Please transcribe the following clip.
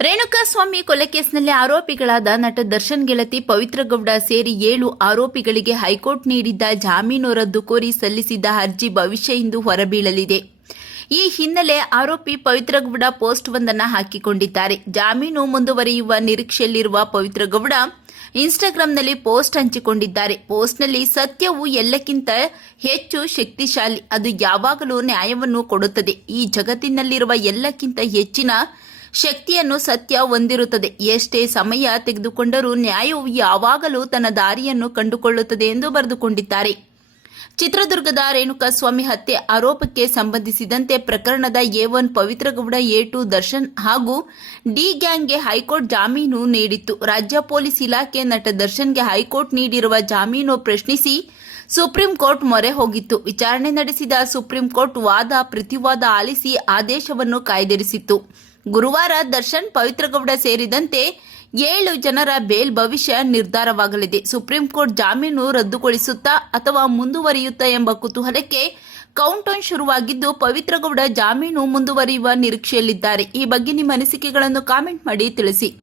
ರೇಣುಕಾಸ್ವಾಮಿ ಕೊಲೆ ಕೇಸ್ನಲ್ಲಿ ಆರೋಪಿಗಳಾದ ನಟ ದರ್ಶನ್ ಗೆಳತಿ ಪವಿತ್ರಗೌಡ ಸೇರಿ ಏಳು ಆರೋಪಿಗಳಿಗೆ ಹೈಕೋರ್ಟ್ ನೀಡಿದ್ದ ಜಾಮೀನು ರದ್ದು ಕೋರಿ ಸಲ್ಲಿಸಿದ್ದ ಅರ್ಜಿ ಭವಿಷ್ಯ ಇಂದು ಹೊರಬೀಳಲಿದೆ. ಈ ಹಿನ್ನೆಲೆ ಆರೋಪಿ ಪವಿತ್ರಗೌಡ ಪೋಸ್ಟ್ ಒಂದನ್ನು ಹಾಕಿಕೊಂಡಿದ್ದಾರೆ. ಜಾಮೀನು ಮುಂದುವರಿಯುವ ನಿರೀಕ್ಷೆಯಲ್ಲಿರುವ ಪವಿತ್ರ ಗೌಡ ಇನ್ಸ್ಟಾಗ್ರಾಂನಲ್ಲಿ ಪೋಸ್ಟ್ ಹಂಚಿಕೊಂಡಿದ್ದಾರೆ. ಪೋಸ್ಟ್ನಲ್ಲಿ ಸತ್ಯವು ಎಲ್ಲಕ್ಕಿಂತ ಹೆಚ್ಚು ಶಕ್ತಿಶಾಲಿ. ಅದು ಯಾವಾಗಲೂ ನ್ಯಾಯವನ್ನು ಕೊಡುತ್ತದೆ. ಈ ಜಗತ್ತಿನಲ್ಲಿರುವ ಎಲ್ಲಕ್ಕಿಂತ ಹೆಚ್ಚಿನ ಶಕ್ತಿಯನ್ನು ಸತ್ಯ ಹೊಂದಿರುತ್ತದೆ. ಎಷ್ಟೇ ಸಮಯ ತೆಗೆದುಕೊಂಡರೂ ನ್ಯಾಯವು ಯಾವಾಗಲೂ ತನ್ನ ದಾರಿಯನ್ನು ಕಂಡುಕೊಳ್ಳುತ್ತದೆ ಎಂದು ಬರೆದುಕೊಂಡಿದ್ದಾರೆ. ಚಿತ್ರದುರ್ಗದ ರೇಣುಕಾಸ್ವಾಮಿ ಹತ್ಯೆ ಆರೋಪಕ್ಕೆ ಸಂಬಂಧಿಸಿದಂತೆ ಪ್ರಕರಣದ A one Pavithra Gowda, A two Darshan ಹಾಗೂ ಡಿ ಗ್ಯಾಂಗ್ಗೆ ಹೈಕೋರ್ಟ್ ಜಾಮೀನು ನೀಡಿತ್ತು. ರಾಜ್ಯ ಪೊಲೀಸ್ ಇಲಾಖೆ ನಟ ದರ್ಶನ್ಗೆ ಹೈಕೋರ್ಟ್ ನೀಡಿರುವ ಜಾಮೀನು ಪ್ರಶ್ನಿಸಿ ಸುಪ್ರೀಂ ಕೋರ್ಟ್ ಮೊರೆ ಹೋಗಿತ್ತು. ವಿಚಾರಣೆ ನಡೆಸಿದ ಸುಪ್ರೀಂ ಕೋರ್ಟ್ ವಾದ, ಪ್ರತಿವಾದ ಆಲಿಸಿ ಆದೇಶವನ್ನು ಕಾಯ್ದಿರಿಸಿತ್ತು. ಗುರುವಾರ ದರ್ಶನ್, ಪವಿತ್ರಗೌಡ ಸೇರಿದಂತೆ ಏಳು ಜನರ ಬೇಲ್ ಭವಿಷ್ಯ ನಿರ್ಧಾರವಾಗಲಿದೆ. ಸುಪ್ರೀಂ ಕೋರ್ಟ್ ಜಾಮೀನು ರದ್ದುಗೊಳಿಸುತ್ತಾ ಅಥವಾ ಮುಂದುವರಿಯುತ್ತಾ ಎಂಬ ಕುತೂಹಲಕ್ಕೆ ಕೌಂಟೌನ್ ಶುರುವಾಗಿದ್ದು, ಪವಿತ್ರಗೌಡ ಜಾಮೀನು ಮುಂದುವರಿಯುವ ನಿರೀಕ್ಷೆಯಲ್ಲಿದ್ದಾರೆ. ಈ ಬಗ್ಗೆ ನಿಮ್ಮ ಅನಿಸಿಕೆಗಳನ್ನು ಕಾಮೆಂಟ್ ಮಾಡಿ ತಿಳಿಸಿ.